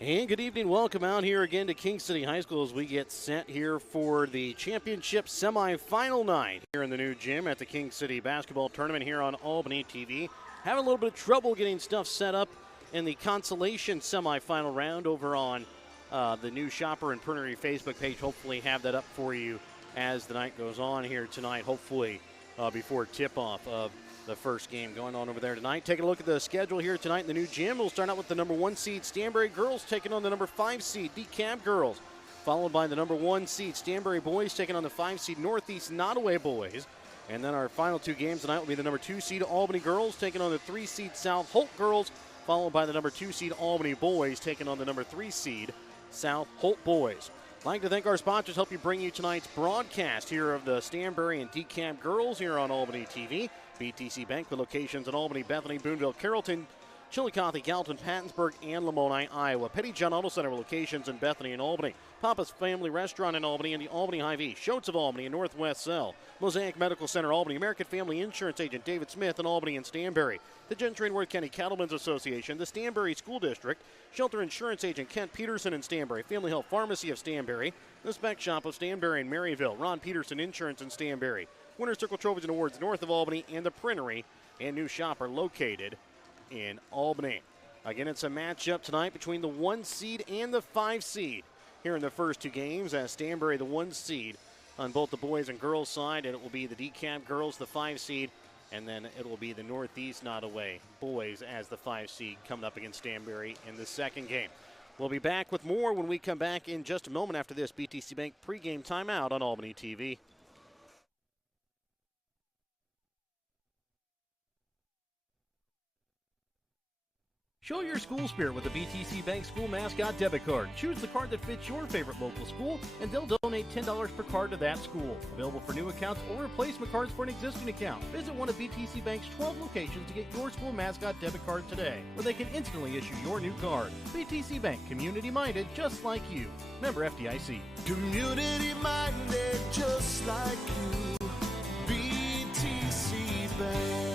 And good evening. Welcome out here again to King City High School as we get set here for the championship semifinal night here in the new gym at the King City Basketball Tournament here on Albany TV. Having a little bit of trouble getting stuff set up in the consolation semifinal round over on the new Shopper and Printery Facebook page. Hopefully have that up for you as the night goes on here tonight, hopefully before tip-off of the first game going on over there tonight. Taking a look at the schedule here tonight in the new gym. We'll start out with the number 1 seed Stanberry girls taking on the number 5 seed Dekalb girls, followed by the number 1 seed Stanberry boys taking on the 5 seed Northeast Nottoway boys. And then our final two games tonight will be the number 2 seed Albany girls taking on the 3 seed South Holt girls, followed by the number 2 seed Albany boys taking on the number 3 seed South Holt boys. I'd like to thank our sponsors help you bring you tonight's broadcast here of the Stanberry and Dekalb girls here on Albany TV. BTC Bank with locations in Albany, Bethany, Boonville, Carrollton, Chillicothe, Gallatin, Pattonsburg, and Lamoni, Iowa. Petty John Auto Center with locations in Bethany and Albany. Papa's Family Restaurant in Albany and the Albany Hy-Vee. Schultz of Albany and Northwest Cell. Mosaic Medical Center, Albany. American Family Insurance Agent David Smith in Albany and Stanberry. The Gentry and Worth County Cattlemen's Association. The Stanberry School District. Shelter Insurance Agent Kent Peterson in Stanberry. Family Health Pharmacy of Stanberry. The Spec Shop of Stanberry and Maryville. Ron Peterson Insurance in Stanberry. Winner's Circle Trophies and Awards north of Albany, and the Printery and new Shopper located in Albany. Again, it's a matchup tonight between the 1 seed and the 5 seed here in the first two games, as Stanberry the 1 seed on both the boys and girls side, and it will be the Dekalb girls the 5 seed, and then it will be the Northeast Nottoway boys as the 5 seed coming up against Stanberry in the second game. We'll be back with more when we come back in just a moment after this BTC Bank pregame timeout on Albany TV. Show your school spirit with the BTC Bank School Mascot Debit Card. Choose the card that fits your favorite local school, and they'll donate $10 per card to that school. Available for new accounts or replacement cards for an existing account. Visit one of BTC Bank's 12 locations to get your school mascot debit card today, where they can instantly issue your new card. BTC Bank, community-minded just like you. Member FDIC. Community-minded just like you. BTC Bank.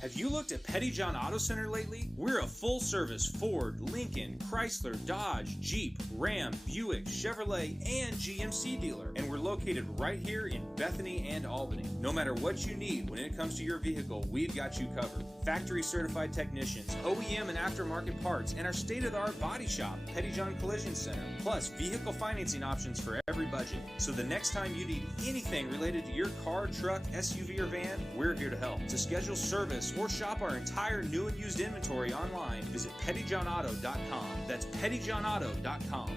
Have you looked at Petty John Auto Center lately? We're a full-service Ford, Lincoln, Chrysler, Dodge, Jeep, Ram, Buick, Chevrolet, and GMC dealer. And we're located right here in Bethany and Albany. No matter what you need when it comes to your vehicle, we've got you covered. Factory-certified technicians, OEM and aftermarket parts, and our state-of-the-art body shop, Petty John Collision Center. Plus, vehicle financing options for every budget. So the next time you need anything related to your car, truck, SUV, or van, we're here to help. To schedule service or shop our entire new and used inventory online, visit pettyjohnauto.com. That's pettyjohnauto.com.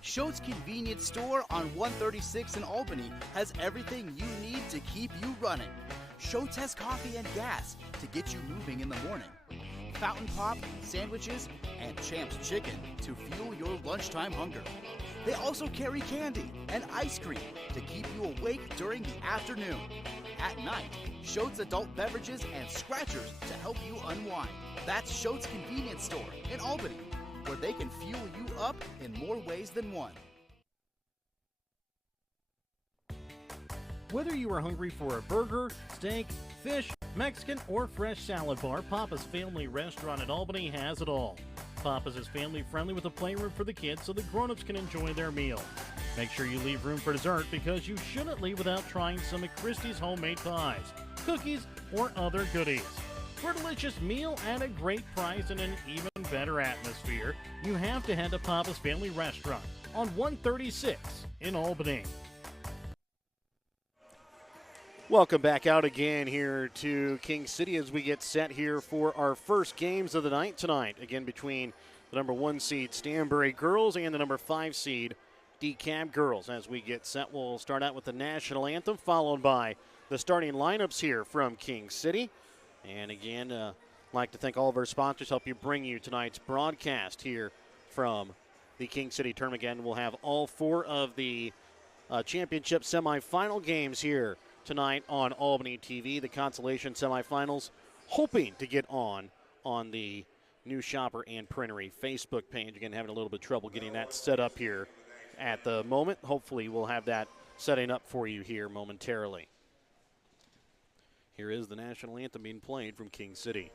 Schultz Convenience Store on 136 in Albany has everything you need to keep you running. Schultz has coffee and gas to get you moving in the morning. Fountain Pop, sandwiches, and Champ's Chicken to fuel your lunchtime hunger. They also carry candy and ice cream to keep you awake during the afternoon. At night, Schultz adult beverages and scratchers to help you unwind. That's Schultz Convenience Store in Albany, where they can fuel you up in more ways than one. Whether you are hungry for a burger, steak, fish, Mexican, or fresh salad bar, Papa's Family Restaurant in Albany has it all. Papa's is family friendly with a playroom for the kids so the grown-ups can enjoy their meal. Make sure you leave room for dessert because you shouldn't leave without trying some of Christie's homemade pies, cookies, or other goodies. For a delicious meal at a great price and an even better atmosphere, you have to head to Papa's Family Restaurant on 136 in Albany. Welcome back out again here to King City as we get set here for our first games of the night tonight. Again, between the number 1 seed Stanberry girls and the number 5 seed Dekalb girls. As we get set, we'll start out with the national anthem, followed by the starting lineups here from King City. And again, I'd like to thank all of our sponsors help you bring you tonight's broadcast here from the King City Tournament. Again, we'll have all 4 of the championship semifinal games here tonight on Albany TV. The consolation semifinals, hoping to get on the new Shopper and Printery Facebook page. Again, having a little bit of trouble getting that set up here at the moment. Hopefully we'll have that setting up for you here momentarily. Here is the national anthem being played from King City.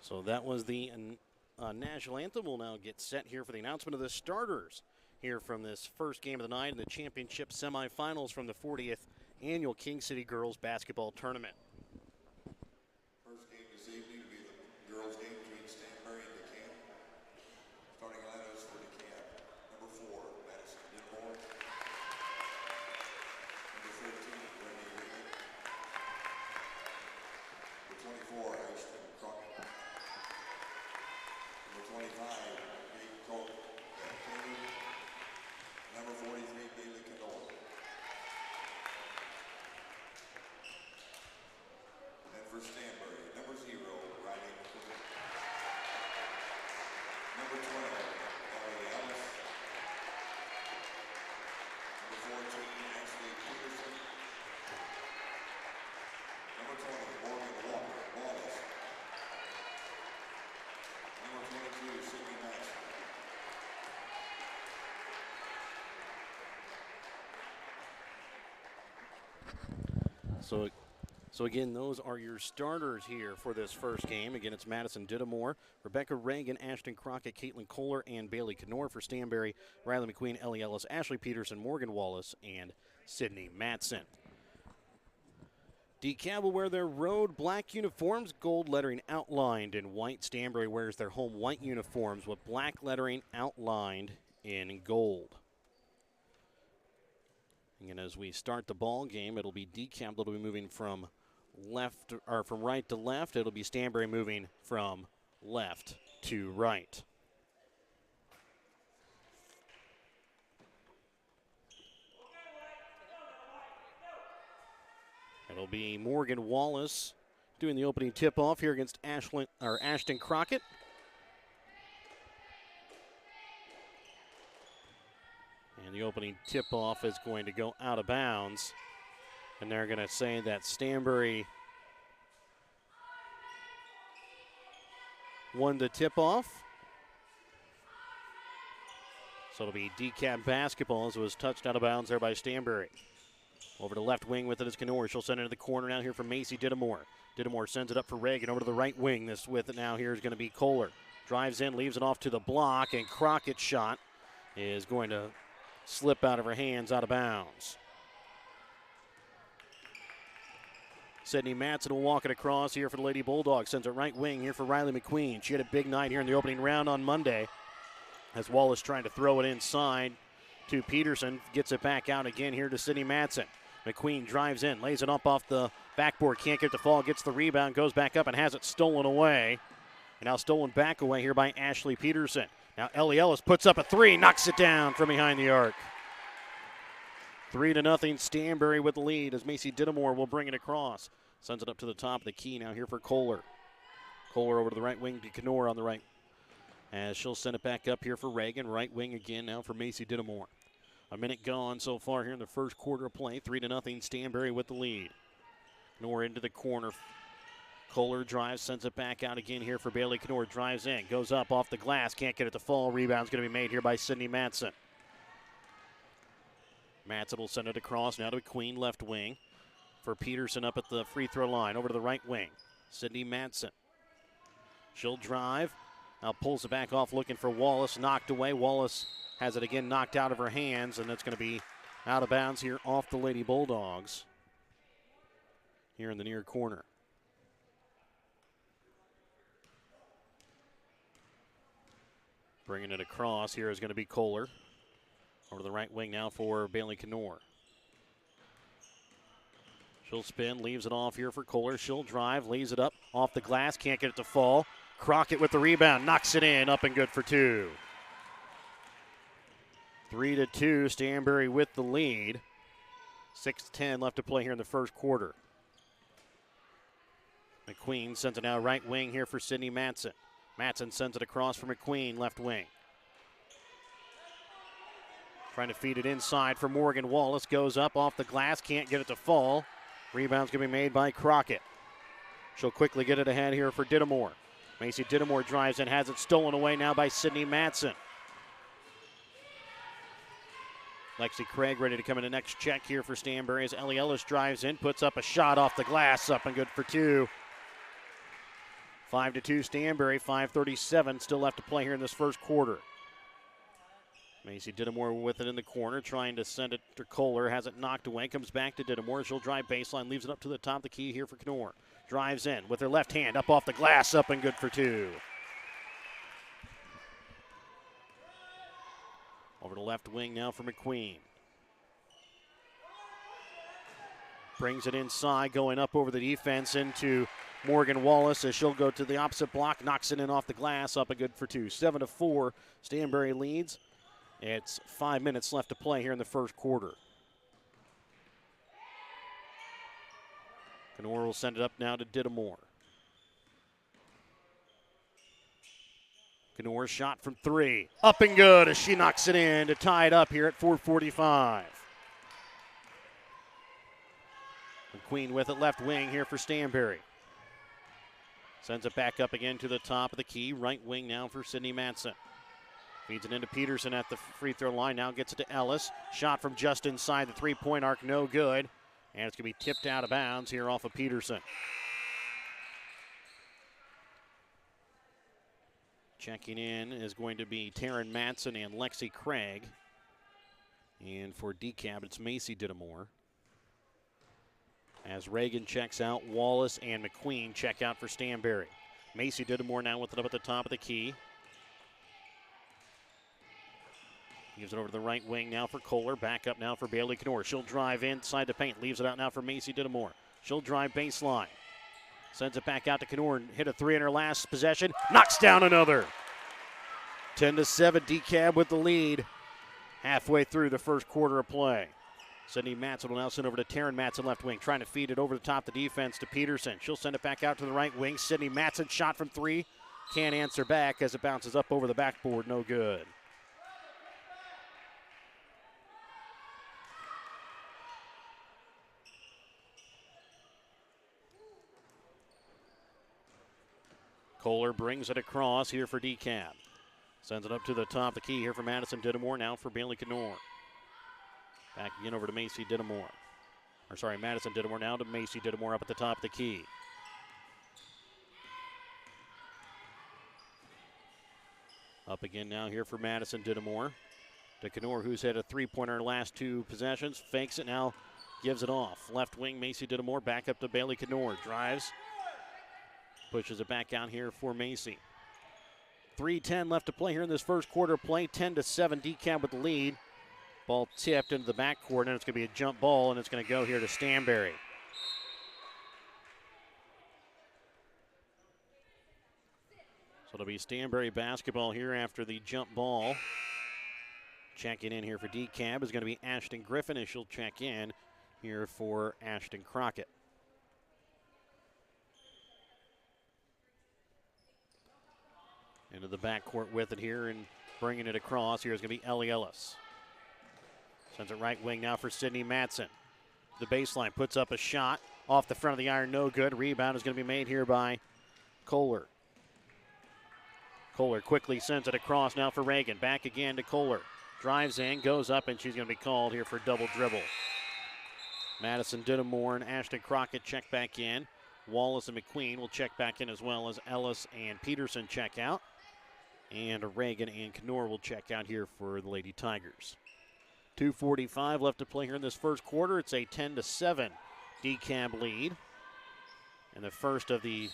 So that was the national anthem. We'll now get set here for the announcement of the starters here from this first game of the night in the championship semifinals from the 40th annual King City Girls Basketball Tournament. First game this evening will be the girls' game between Stanberry and Dekalb. Starting lineups for Dekalb. Number 4, Madison Gilmore. Number 13, Wendy Regan. Number 24, Ashton Crockett. Number 25, Kate Colt. Number 43, Bailey Canole. And for Stanberry, number 0, Riley McQueen. Number 12, Ellie Ellis. Number 14, Ashley Peterson. Number 20, Morgan Wallace. Number 22, Sydney Matson. So again, those are your starters here for this first game. Again, it's Madison Dittamore, Rebecca Reagan, Ashton Crockett, Caitlin Kohler, and Bailey Knorr for Stanberry, Riley McQueen, Ellie Ellis, Ashley Peterson, Morgan Wallace, and Sydney Matson. Dekalb will wear their road black uniforms, gold lettering outlined in white. Stanberry wears their home white uniforms with black lettering outlined in gold. And as we start the ball game, it'll be Dekalb that'll be moving from from right to left. It'll be Stanberry moving from left to right. It'll be Morgan Wallace doing the opening tip-off here against Ashton Crockett. And the opening tip-off is going to go out of bounds. And they're going to say that Stanberry won the tip-off. So it'll be Dekalb basketball as it was touched out of bounds there by Stanberry. Over to left wing with it is Knorr. She'll send it into the corner now here for Macy Dittamore. Dittamore sends it up for Reagan over to the right wing. This with it now here is going to be Kohler. Drives in, leaves it off to the block, and Crockett's shot is going to slip out of her hands, out of bounds. Sydney Matson will walk it across here for the Lady Bulldogs. Sends it right wing here for Riley McQueen. She had a big night here in the opening round on Monday as Wallace trying to throw it inside to Peterson. Gets it back out again here to Sydney Matson. McQueen drives in, lays it up off the backboard. Can't get the fall, gets the rebound, goes back up and has it stolen away. And now stolen back away here by Ashley Peterson. Now Ellie Ellis puts up a three, knocks it down from behind the arc. 3-0 Stanberry with the lead as Macy Dittamore will bring it across. Sends it up to the top of the key now here for Kohler. Kohler over to the right wing to Knorr on the right. As she'll send it back up here for Reagan. Right wing again now for Macy Dittamore. A minute gone so far here in the first quarter of play. 3-0 Stanberry with the lead. Knorr into the corner Kohler drives, sends it back out again here for Bailey Knorr. Drives in, goes up off the glass, can't get it to fall. Rebound's going to be made here by Sydney Matson. Matson will send it across now to Queen, left wing. For Peterson up at the free throw line, over to the right wing. Sydney Matson. She'll drive. Now pulls it back off, looking for Wallace. Knocked away. Wallace has it again knocked out of her hands, and that's going to be out of bounds here off the Lady Bulldogs. Here in the near corner. Bringing it across here is going to be Kohler. Over to the right wing now for Bailey Knorr. She'll spin, leaves it off here for Kohler. She'll drive, lays it up off the glass, can't get it to fall. Crockett with the rebound, knocks it in, up and good for two. 3-2, Stanberry with the lead. 6:10 left to play here in the first quarter. McQueen sends it now right wing here for Sydney Matson. Matson sends it across for McQueen, left wing. Trying to feed it inside for Morgan Wallace. Goes up off the glass, can't get it to fall. Rebound's going to be made by Crockett. She'll quickly get it ahead here for Dittemore. Macy Dittemore drives in, has it stolen away now by Sydney Matson. Lexi Craig ready to come in the next check here for Stanberry as Ellie Ellis drives in, puts up a shot off the glass, up and good for two. 5-2 Stanberry, 5:37 still left to play here in this first quarter. Macy Dittemore with it in the corner, trying to send it to Kohler, has it knocked away, comes back to Dittemore. She'll drive baseline, leaves it up to the top of the key here for Knorr. Drives in with her left hand, up off the glass, up and good for two. Over to left wing now for McQueen. Brings it inside, going up over the defense into Morgan Wallace as she'll go to the opposite block, knocks it in off the glass, up and good for two. 7-4, Stanberry leads. It's 5 minutes left to play here in the first quarter. Knorr will send it up now to Dittemore. Knorr shot from three, up and good as she knocks it in to tie it up here at 4:45. McQueen with it left wing here for Stanberry. Sends it back up again to the top of the key. Right wing now for Sydney Matson. Feeds it into Peterson at the free throw line. Now gets it to Ellis. Shot from just inside the three-point arc, no good. And it's going to be tipped out of bounds here off of Peterson. Checking in is going to be Taryn Matson and Lexi Craig. And for Dekalb, it's Macy Dittemore. As Reagan checks out, Wallace and McQueen check out for Stanberry. Macy Dittemore now with it up at the top of the key. Gives it over to the right wing now for Kohler. Back up now for Bailey Knorr. She'll drive inside the paint. Leaves it out now for Macy Dittemore. She'll drive baseline. Sends it back out to Knorr and hit a three in her last possession. Knocks down another. 10-7, Dekalb with the lead. Halfway through the first quarter of play. Sydney Matson will now send over to Taryn Matson, left wing, trying to feed it over the top of the defense to Peterson. She'll send it back out to the right wing. Sydney Matson shot from three. Can't answer back as it bounces up over the backboard. No good. Kohler brings it across here for Dekalb. Sends it up to the top of the key here for Madison Dittemore. Now for Bailey Knorr. Back again over to Macy Dittemore. Madison Dittemore now to Macy Dittemore up at the top of the key. Up again now here for Madison Dittemore. To Knorr, who's had a three-pointer in her last two possessions. Fakes it now, gives it off. Left wing, Macy Dittemore back up to Bailey Knorr. Drives. Pushes it back out here for Macy. 3:10 left to play here in this first quarter play. 10-7, Dekalb with the lead. Ball tipped into the backcourt, and it's going to be a jump ball, and it's going to go here to Stanberry. So it'll be Stanberry basketball here after the jump ball. Checking in here for Dekalb is going to be Ashton Griffin, as she'll check in here for Ashton Crockett. Into the backcourt with it here and bringing it across. Here is going to be Ellie Ellis. Sends it right wing now for Sydney Matson. The baseline puts up a shot. Off the front of the iron, no good. Rebound is going to be made here by Kohler. Kohler quickly sends it across now for Reagan. Back again to Kohler. Drives in, goes up, and she's going to be called here for double dribble. Madison Dittamore and Ashton Crockett check back in. Wallace and McQueen will check back in, as well as Ellis and Peterson check out. And Reagan and Knorr will check out here for the Lady Tigers. 2:45 left to play here in this first quarter. It's a 10-7 Dekalb lead. And the first of the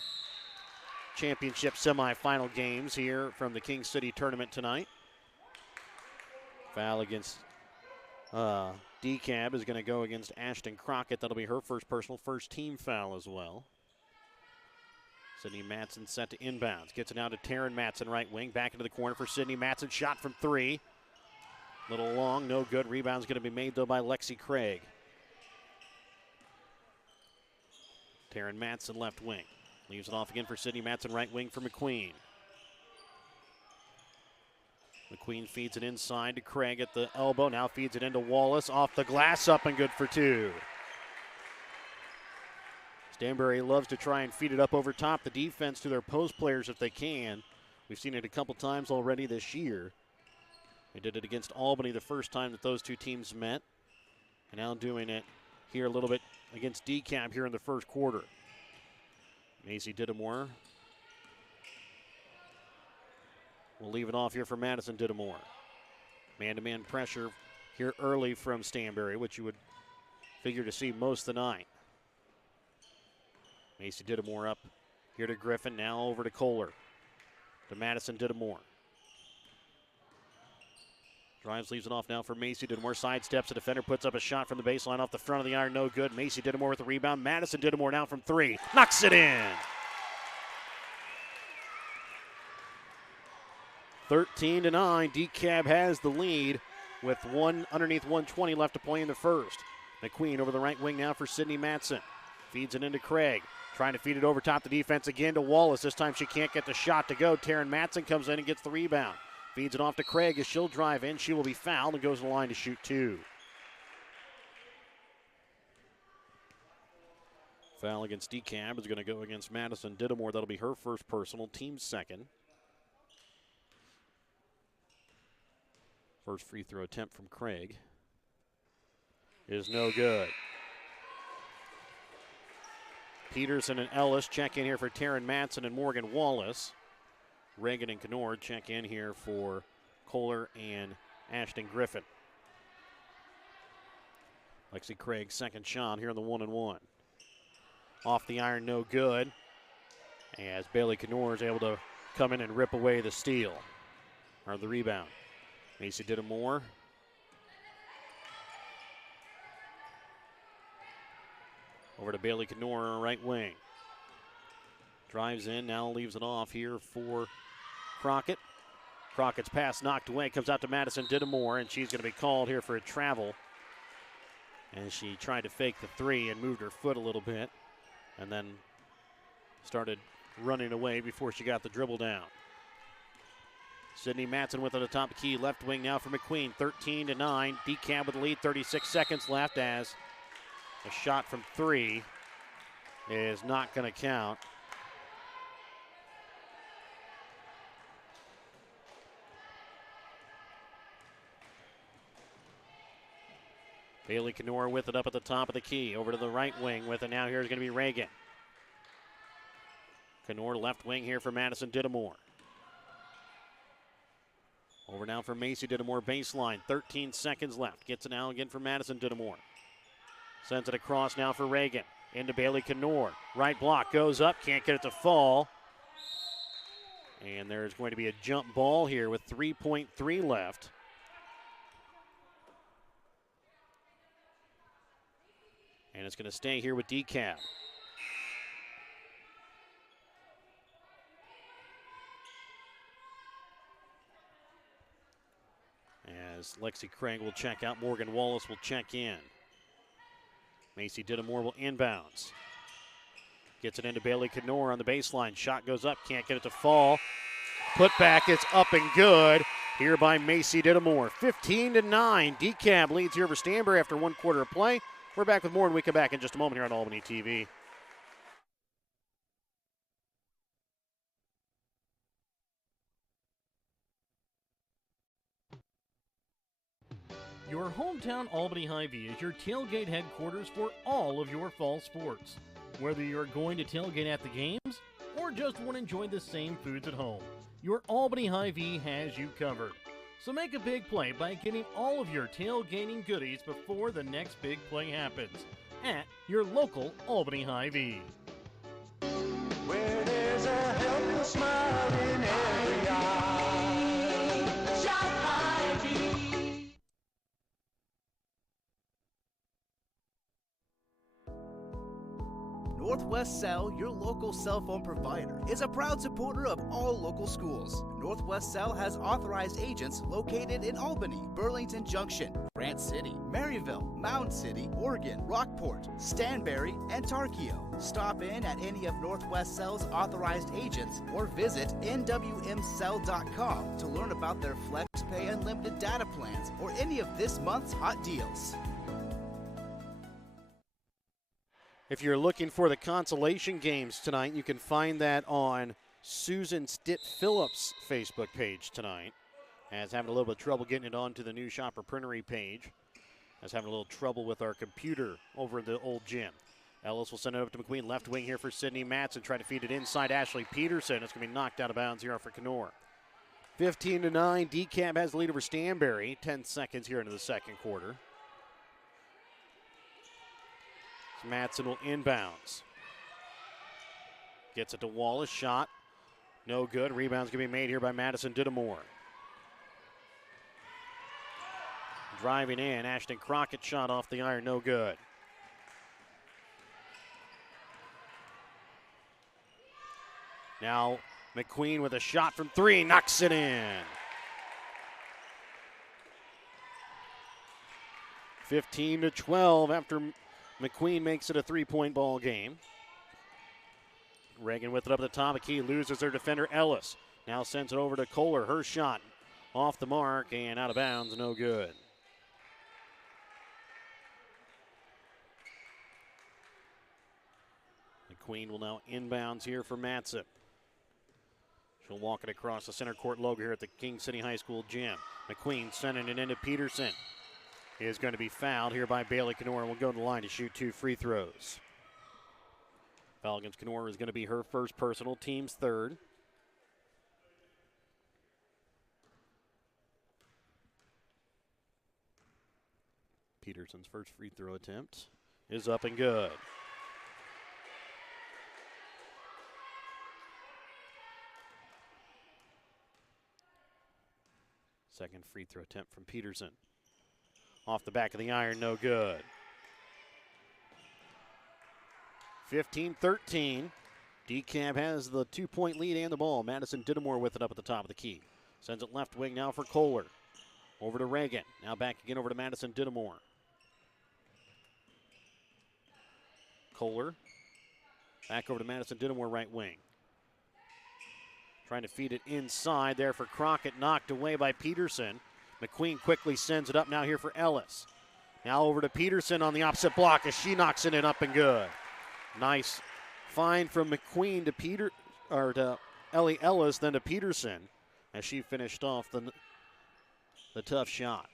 championship semifinal games here from the King City tournament tonight. Foul against Dekalb is going to go against Ashton Crockett. That'll be her first personal, first team foul as well. Sydney Matson set to inbounds. Gets it now to Taryn Matson, right wing. Back into the corner for Sydney Matson. Shot from three. Little long, no good. Rebound's going to be made, though, by Lexi Craig. Taryn Matson, left wing. Leaves it off again for Sydney Matson, right wing for McQueen. McQueen feeds it inside to Craig at the elbow. Now feeds it into Wallace. Off the glass, up and good for two. Stanberry loves to try and feed it up over top the defense to their post players if they can. We've seen it a couple times already this year. They did it against Albany the first time that those two teams met. And now doing it here a little bit against Dekalb here in the first quarter. Macy Dittamore will leave it off here for Madison Dittamore. Man-to-man pressure here early from Stanberry, which you would figure to see most of the night. Macy Dittamore up here to Griffin, now over to Kohler. To Madison Dittamore. Drives, leaves it off now for Macy Dittamore. Sidesteps, the defender puts up a shot from the baseline off the front of the iron, no good. Macy Dittamore with the rebound. Madison Dittamore now from three. Knocks it in. 13-9. Dekalb has the lead with underneath 1:20 left to play in the first. McQueen over the right wing now for Sydney Matson. Feeds it into Craig. Trying to feed it over top the defense again to Wallace. This time she can't get the shot to go. Taryn Matson comes in and gets the rebound. Feeds it off to Craig as she'll drive in. She will be fouled and goes to the line to shoot two. Foul against Dekalb is going to go against Madison Dittamore. That'll be her first personal, team second. First free throw attempt from Craig is no good. Peterson and Ellis check in here for Taryn Matson and Morgan Wallace. Reagan and Knorr check in here for Kohler and Ashton Griffin. Lexi Craig's second shot here in the 1-and-1. Off the iron, no good. As Bailey Knorr is able to come in and rip away the steal, or the rebound. Macy Dittamore. Over to Bailey Knorr, right wing. Drives in, now leaves it off here for Crockett. Crockett's pass knocked away, comes out to Madison Dittamore, and she's going to be called here for a travel. And she tried to fake the three and moved her foot a little bit, and then started running away before she got the dribble down. Sydney Matson with it at the top of the key, left wing now for McQueen, 13-9. Dekalb with the lead, 36 seconds left as a shot from three is not going to count. Bailey Knorr with it up at the top of the key. Over to the right wing with it now. Here's going to be Reagan. Knorr left wing here for Madison Dittamore. Over now for Macy Dittamore, baseline. 13 seconds left. Gets it now again for Madison Dittamore. Sends it across now for Reagan. Into Bailey Knorr. Right block goes up. Can't get it to fall. And there's going to be a jump ball here with 3.3 left. And it's going to stay here with Dekalb. As Lexi Craig will check out, Morgan Wallace will check in. Macy Dittamore will inbounds. Gets it into Bailey Knorr on the baseline. Shot goes up, can't get it to fall. Put back, it's up and good here by Macy Dittamore. 15-9. Dekalb leads here over Stanberry after 1 quarter of play. We're back with more when we come back in just a moment here on Albany TV. Your hometown Albany Hy-Vee is your tailgate headquarters for all of your fall sports. Whether you're going to tailgate at the games or just want to enjoy the same foods at home, your Albany Hy-Vee has you covered. So make a big play by getting all of your tailgating goodies before the next big play happens at your local Albany Hy-Vee. Where there's a helpless smile in every eye. Shop Hy-Vee. Northwest Cell, your local cell phone provider, is a proud supporter of all local schools. Northwest Cell has authorized agents located in Albany, Burlington Junction, Grant City, Maryville, Mound City, Oregon, Rockport, Stanberry, and Tarkio. Stop in at any of Northwest Cell's authorized agents or visit nwmcell.com to learn about their FlexPay unlimited data plans or any of this month's hot deals. If you're looking for the consolation games tonight, you can find that on Susan Stitt Phillips' Facebook page tonight. As having a little bit of trouble getting it onto the new Shopper Printery page. As having a little trouble with our computer over at the old gym. Ellis will send it up to McQueen, left wing here for Sydney Matson, trying to feed it inside Ashley Peterson. It's going to be knocked out of bounds here for Kenora. 15-9, Dekalb has the lead over Stanberry. 10 seconds here into the second quarter. Matson will inbounds. Gets it to Wallace. Shot. No good. Rebound's going to be made here by Madison Dittamore. Driving in. Ashton Crockett shot off the iron. No good. Now McQueen with a shot from three. Knocks it in. 15-12 after McQueen makes it a three-point ball game. Reagan with it up at the top. A key loses their defender Ellis. Now sends it over to Kohler. Her shot off the mark and out of bounds. No good. McQueen will now inbounds here for Matsup. She'll walk it across the center court logo here at the King City High School gym. McQueen sending it into Peterson. Is going to be fouled here by Bailey Kenora and will go to the line to shoot 2 free throws. Foul against Kenora is going to be her first personal, team's third. Peterson's first free throw attempt is up and good. Second free throw attempt from Peterson. Off the back of the iron, no good. 15-13. Dekalb has the 2-point lead and the ball. Madison Dittamore with it up at the top of the key. Sends it left wing now for Kohler. Over to Reagan. Now back again over to Madison Dittamore. Kohler. Back over to Madison Dittamore, right wing. Trying to feed it inside there for Crockett. Knocked away by Peterson. McQueen quickly sends it up now here for Ellis. Now over to Peterson on the opposite block as she knocks it in up and good. Nice find from McQueen to Ellie Ellis, then to Peterson as she finished off the tough shot.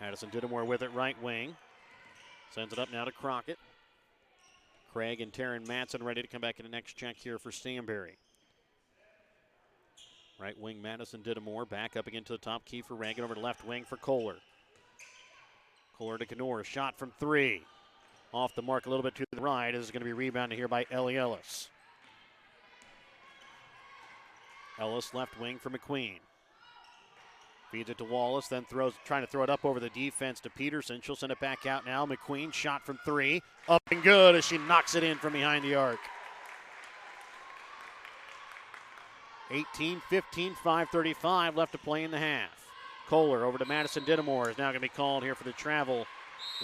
Madison Dittamore with it right wing. Sends it up now to Crockett. Craig and Taryn Matson ready to come back in the next check here for Stanberry. Right wing Madison Dittamore back up again to the top key for Reagan over to left wing for Kohler. Kohler to Kenora, shot from three. Off the mark a little bit to the right. This is going to be rebounded here by Ellie Ellis. Ellis left wing for McQueen. Feeds it to Wallace, then trying to throw it up over the defense to Peterson. She'll send it back out now. McQueen shot from three. Up and good as she knocks it in from behind the arc. 18-15, 5:35 left to play in the half. Kohler over to Madison Dittamore is now going to be called here for the travel.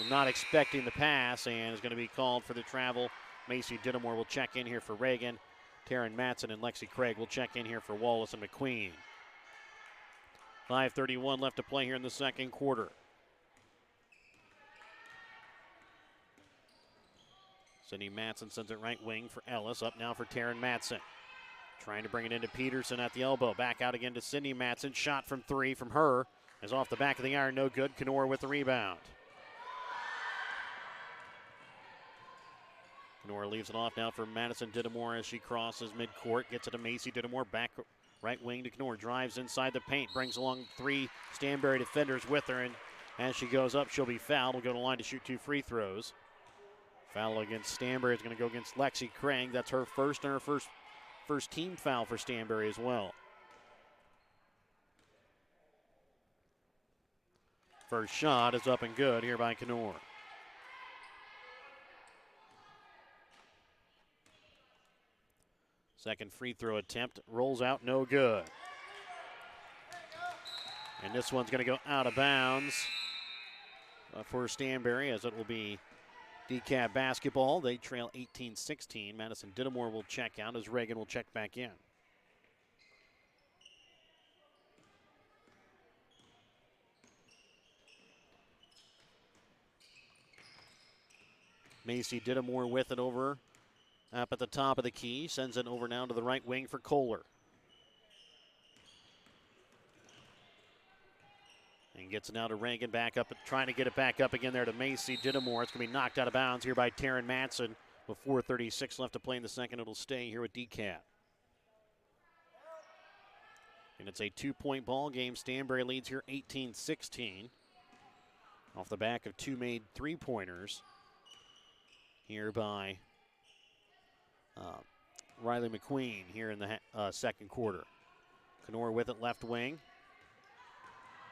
Not expecting the pass and is going to be called for the travel. Macy Dittamore will check in here for Reagan. Taryn Matson and Lexi Craig will check in here for Wallace and McQueen. 5:31 left to play here in the second quarter. Sydney Matson sends it right wing for Ellis. Up now for Taryn Matson. Trying to bring it into Peterson at the elbow. Back out again to Sydney Matson. Shot from three from her. Is off the back of the iron. No good. Kenora with the rebound. Kenora leaves it off now for Madison Dittamore as she crosses midcourt. Gets it to Macy Dittamore. Back right wing to Kenora. Drives inside the paint. Brings along three Stanberry defenders with her. And as she goes up, she'll be fouled. Will go to the line to shoot 2 free throws. Foul against Stanberry is going to go against Lexi Craig. That's her first and her first team foul for Stanberry as well. First shot is up and good here by Kenora. Second free throw attempt rolls out, no good. And this one's going to go out of bounds for Stanberry, as it will be Dekalb basketball. They trail 18-16. Madison Dittamore will check out as Reagan will check back in. Macy Dittamore with it over up at the top of the key. Sends it over now to the right wing for Kohler. And gets it now to Reagan, back up, trying to get it back up again there to Macy Dittamore. It's going to be knocked out of bounds here by Taryn Matson. With 4:36 left to play in the second, it'll stay here with Dekalb. And it's a 2-point ball game. Stanberry leads here 18-16. Off the back of 2 made 3-pointers here by Riley McQueen here in the second quarter. Kenora with it left wing.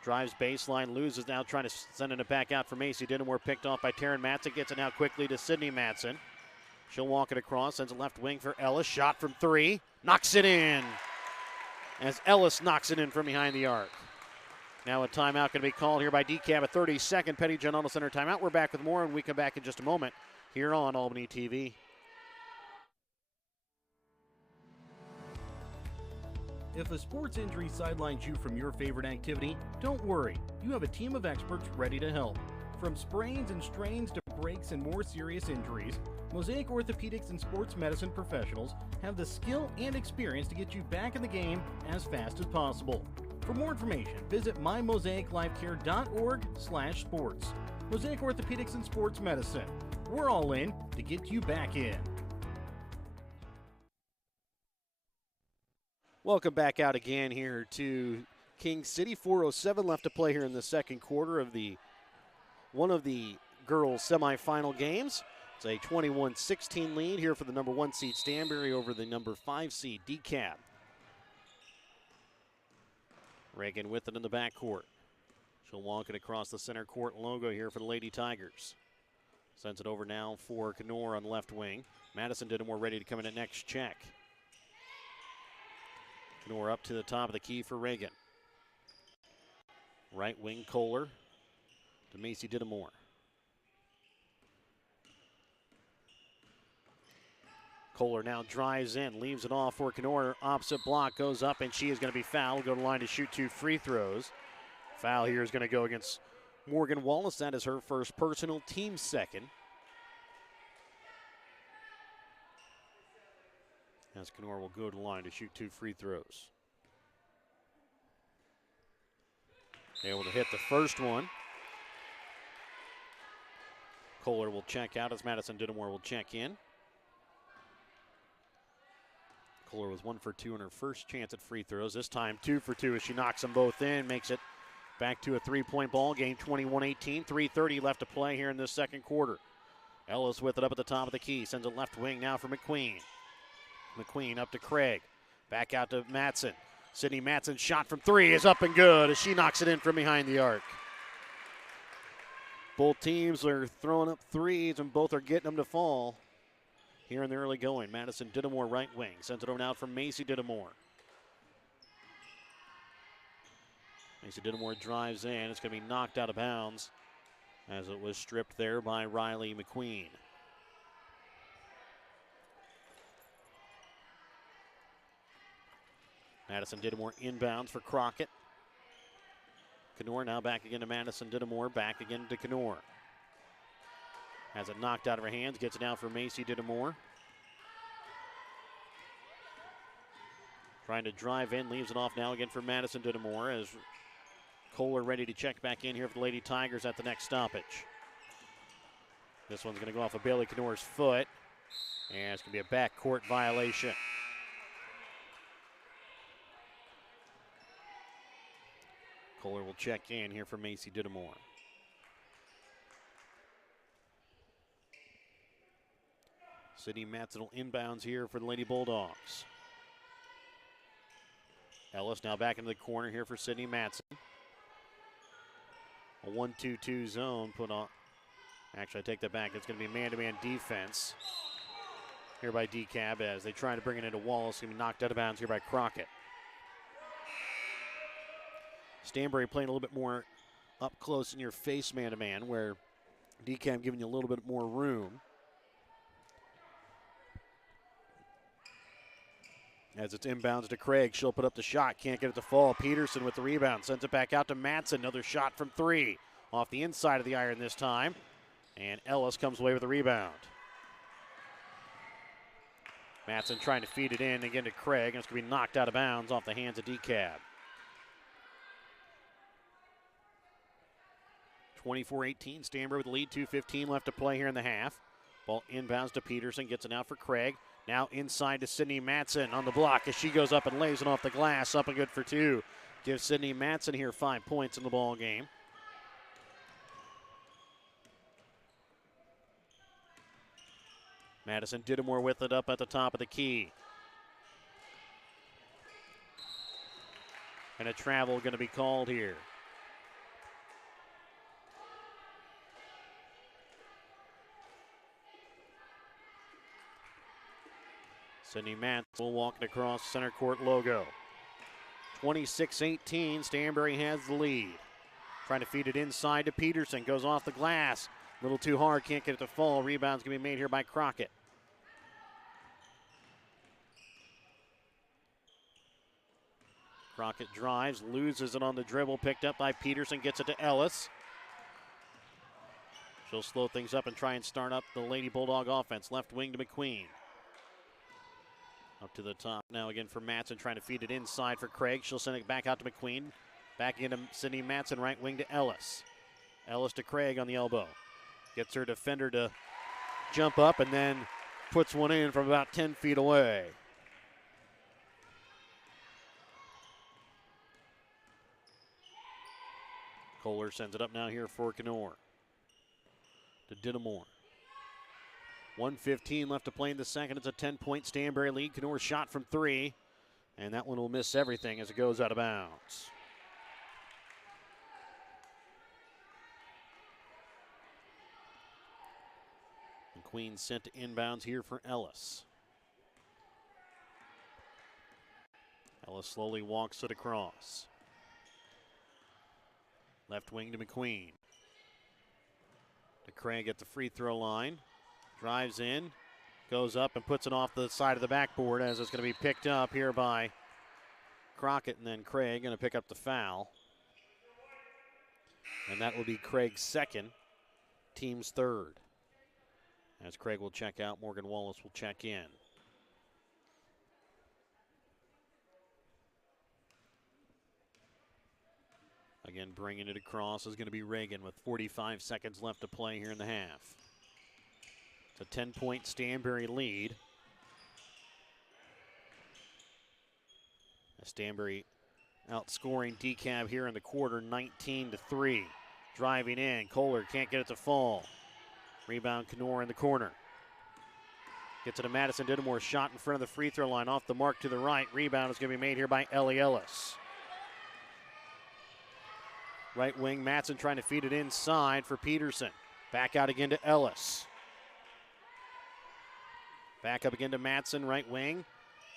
Drives baseline, loses now, trying to send it back out for Macy Dittamore. Picked off by Taryn Matson. Gets it now quickly to Sydney Matson. She'll walk it across, sends it left wing for Ellis. Shot from 3, knocks it in. As Ellis knocks it in from behind the arc. Now a timeout going to be called here by Dekalb. A 30-second Petty John Auto Center timeout. We're back with more, and we come back in just a moment here on Albany TV. If a sports injury sidelines you from your favorite activity, don't worry. You have a team of experts ready to help. From sprains and strains to breaks and more serious injuries, Mosaic Orthopedics and Sports Medicine professionals have the skill and experience to get you back in the game as fast as possible. For more information, visit mymosaiclifecare.org/sports. Mosaic Orthopedics and Sports Medicine. We're all in to get you back in. Welcome back out again here to King City. 4:07 left to play here in the second quarter of one of the girls' semifinal games. It's a 21-16 lead here for the number 1 seed Stanberry over the number 5 seed Dekalb. Reagan with it in the backcourt. She'll walk it across the center court logo here for the Lady Tigers. Sends it over now for Kenora on the left wing. Madison Dittamore ready to come in at next check. Kenora up to the top of the key for Reagan. Right wing Kohler to Macy Dittamore. Kohler now drives in, leaves it off for Kenora. Opposite block goes up, and she is going to be fouled. Go to the line to shoot 2 free throws. Foul here is going to go against Morgan Wallace. That is her first personal, team second. As Kenora will go to the line to shoot 2 free throws. Able to hit the first one. Kohler will check out as Madison Dittamore will check in. Kohler was 1 for 2 in her first chance at free throws. This time 2 for 2 as she knocks them both in. Makes it back to a 3-point ball game, 21-18. 3:30 left to play here in this second quarter. Ellis with it up at the top of the key. Sends it left wing now for McQueen. McQueen up to Craig. Back out to Matson. Sydney Matson's shot from 3 is up and good as she knocks it in from behind the arc. Both teams are throwing up threes and both are getting them to fall here in the early going. Madison Dittamore right wing. Sends it over now from Macy Dittamore. Macy Dittamore drives in. It's going to be knocked out of bounds as it was stripped there by Riley McQueen. Madison Dittamore inbounds for Crockett. Kenora now back again to Madison Dittamore. Back again to Kenora. Has it knocked out of her hands, gets it down for Macy Dittamore. Trying to drive in, leaves it off now again for Madison Dittamore as Kohler ready to check back in here for the Lady Tigers at the next stoppage. This one's going to go off of Bailey Knorr's foot, and it's going to be a backcourt violation. Kohler will check in here for Macy Dittamore. Sydney Matson will inbounds here for the Lady Bulldogs. Ellis now back into the corner here for Sydney Matson. A 1-2-2 zone put on. Actually, I take that back. It's going to be man-to-man defense here by Dekalb as they try to bring it into Wallace. It's going to be knocked out of bounds here by Crockett. Stanberry playing a little bit more up close in your face man-to-man, where Dekalb giving you a little bit more room. As it's inbounds to Craig, she'll put up the shot, can't get it to fall. Peterson with the rebound, sends it back out to Matson. Another shot from three, off the inside of the iron this time. And Ellis comes away with the rebound. Matson trying to feed it in again to Craig, and it's going to be knocked out of bounds off the hands of Dekalb. 24-18, Stanberry with the lead, 2:15 left to play here in the half. Ball inbounds to Peterson, gets it out for Craig. Now inside to Sydney Matson on the block as she goes up and lays it off the glass, up and good for two. Gives Sydney Matson here 5 points in the ball game. Madison Dittamore with it up at the top of the key. And a travel going to be called here. Sydney Matson walking across center court logo. 26-18, Stanberry has the lead. Trying to feed it inside to Peterson, goes off the glass. A little too hard, can't get it to fall. Rebound's going to be made here by Crockett. Crockett drives, loses it on the dribble, picked up by Peterson, gets it to Ellis. She'll slow things up and try and start up the Lady Bulldog offense. Left wing to McQueen. Up to the top now again for Matson, trying to feed it inside for Craig. She'll send it back out to McQueen. Back into Sydney Matson, right wing to Ellis. Ellis to Craig on the elbow. Gets her defender to jump up and then puts one in from about 10 feet away. Kohler sends it up now here for Knorr. To Dittamore. 1:15 left to play in the second. It's a 10-point Stanberry lead. Knorr shot from three, and that one will miss everything as it goes out of bounds. McQueen sent to inbounds here for Ellis. Ellis slowly walks it across. Left wing to McQueen. To Craig at the free throw line. Drives in, goes up and puts it off the side of the backboard as it's going to be picked up here by Crockett, and then Craig going to pick up the foul. And that will be Craig's second, team's third. As Craig will check out, Morgan Wallace will check in. Again, bringing it across is going to be Reagan with 45 seconds left to play here in the half. It's a 10-point Stanberry lead. Stanberry outscoring Dekalb here in the quarter, 19-3. Driving in, Kohler can't get it to fall. Rebound Knorr in the corner. Gets it to Madison Dittamore, shot in front of the free throw line, off the mark to the right. Rebound is going to be made here by Ellie Ellis. Right wing, Matson trying to feed it inside for Peterson. Back out again to Ellis. Back up again to Matson, right wing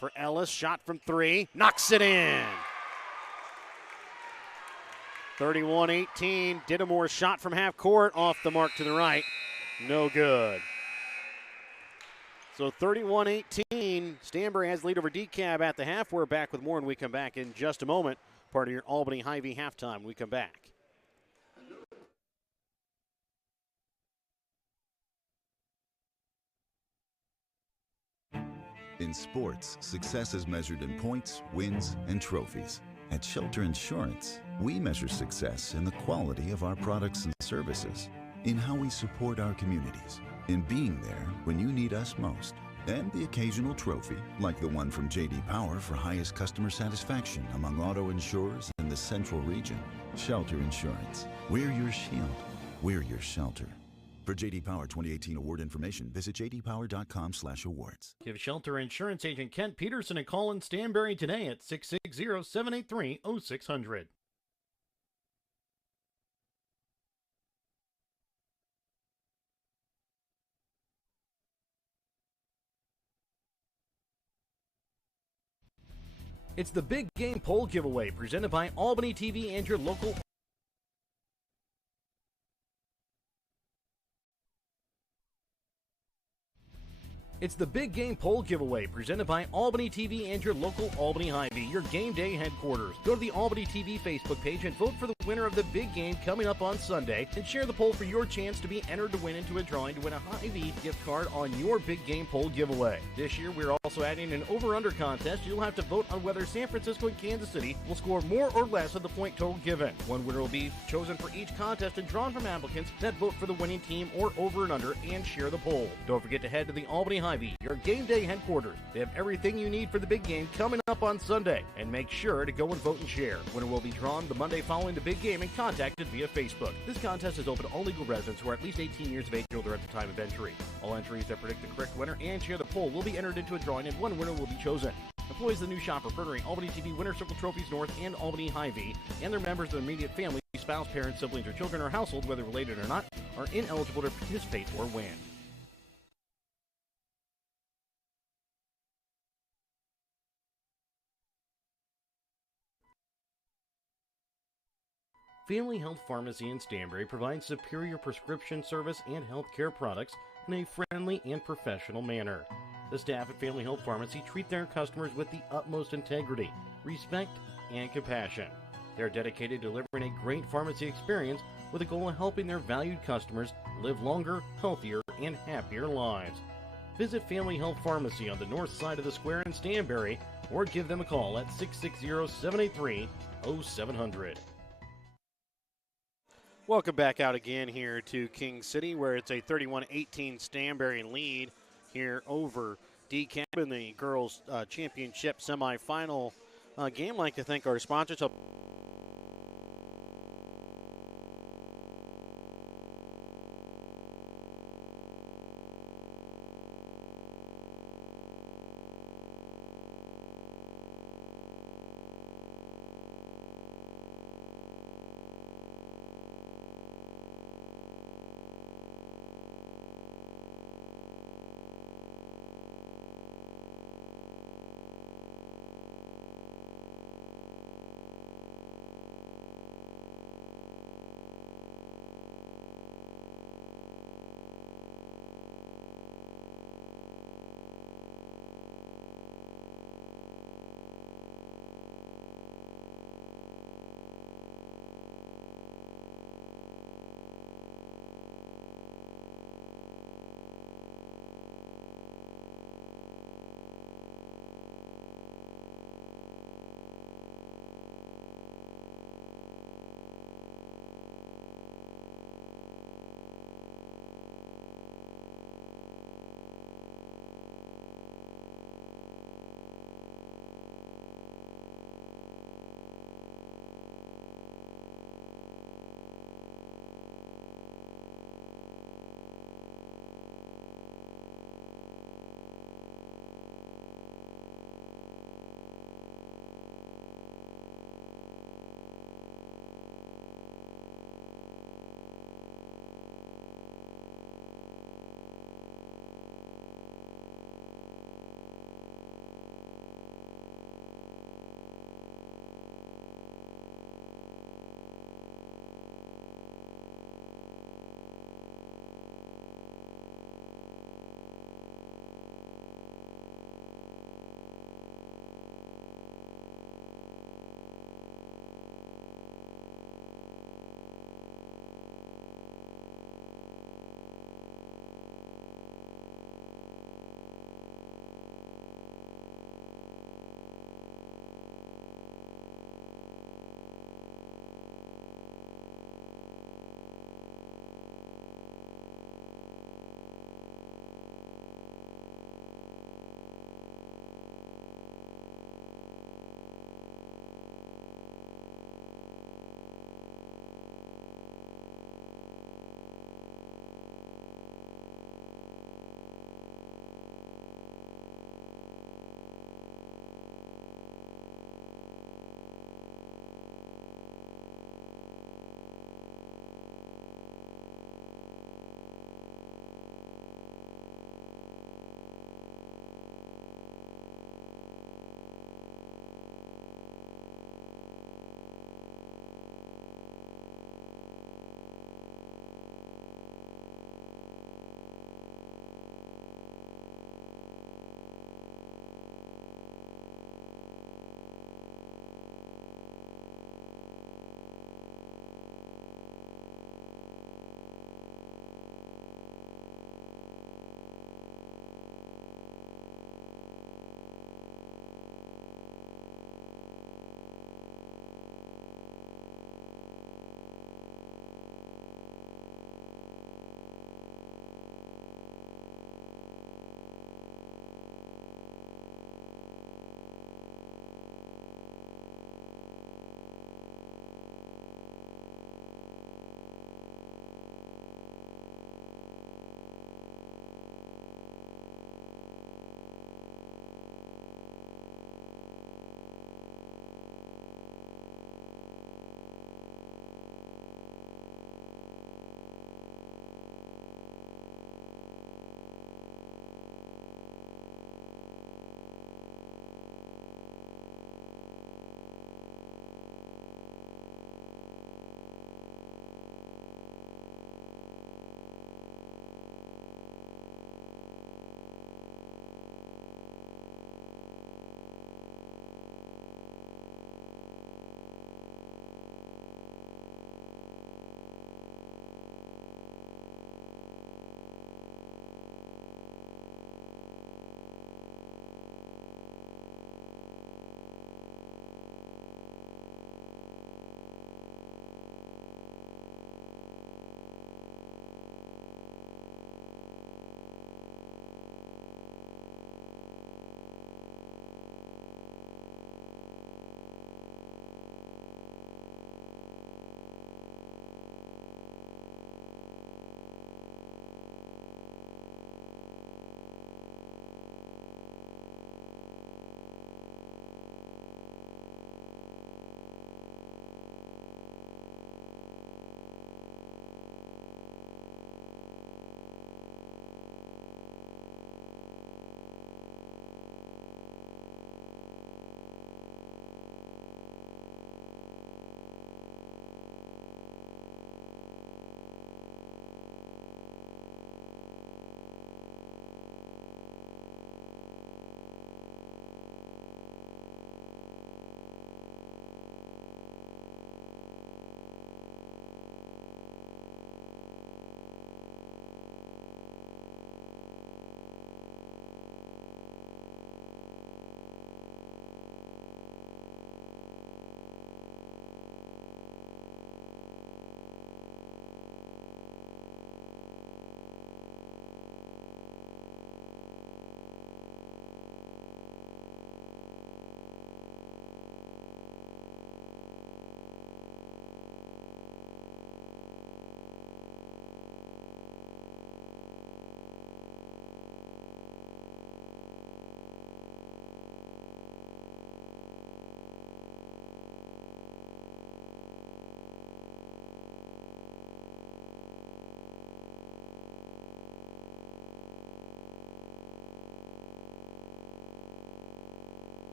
for Ellis. Shot from three, knocks it in. 31-18, Dittamore's shot from half court, off the mark to the right. No good. So 31-18, Stanberry has the lead over Dekalb at the half. We're back with more when we come back in just a moment. Part of your Albany Hy-Vee halftime when we come back. In sports, success is measured in points, wins, and trophies. At Shelter Insurance, we measure success in the quality of our products and services, in how we support our communities, in being there when you need us most, and the occasional trophy, like the one from J.D. Power for highest customer satisfaction among auto insurers in the Central Region. Shelter Insurance. We're your shield. We're your shelter. For J.D. Power 2018 award information, visit jdpower.com/awards. Give Shelter Insurance Agent Kent Peterson a call in Stanberry today at 660-783-0600. It's the Big Game Poll Giveaway presented by Albany TV and your local It's the Big Game Poll Giveaway presented by Albany TV and your local Albany Hy-Vee, your game day headquarters. Go to the Albany TV Facebook page and vote for the winner of the big game coming up on Sunday, and share the poll for your chance to be entered to win into a drawing to win a Hy-Vee gift card on your Big Game Poll Giveaway. This year, we're also adding an over-under contest. You'll have to vote on whether San Francisco and Kansas City will score more or less of the point total given. One winner will be chosen for each contest and drawn from applicants that vote for the winning team or over and under and share the poll. Don't forget to head to the Albany Hy-Vee, your game day headquarters. They have everything you need for the big game coming up on Sunday. And make sure to go and vote and share. Winner will be drawn the Monday following the big game and contacted via Facebook. This contest is open to all legal residents who are at least 18 years of age or older at the time of entry. All entries that predict the correct winner and share the poll will be entered into a drawing, and one winner will be chosen. Employees of the new shop are furthering Albany TV Winter Circle Trophies North and Albany Hy-Vee, and their members of their immediate family, spouse, parents, siblings, or children, or household, whether related or not, are ineligible to participate or win. Family Health Pharmacy in Stanberry provides superior prescription service and healthcare products in a friendly and professional manner. The staff at Family Health Pharmacy treat their customers with the utmost integrity, respect, and compassion. They are dedicated to delivering a great pharmacy experience with the goal of helping their valued customers live longer, healthier, and happier lives. Visit Family Health Pharmacy on the north side of the square in Stanberry, or give them a call at 660-783-0700. Welcome back out again here to King City, where it's a 31-18 Stanberry lead here over Dekalb in the girls' championship semifinal game. I'd like to thank our sponsors.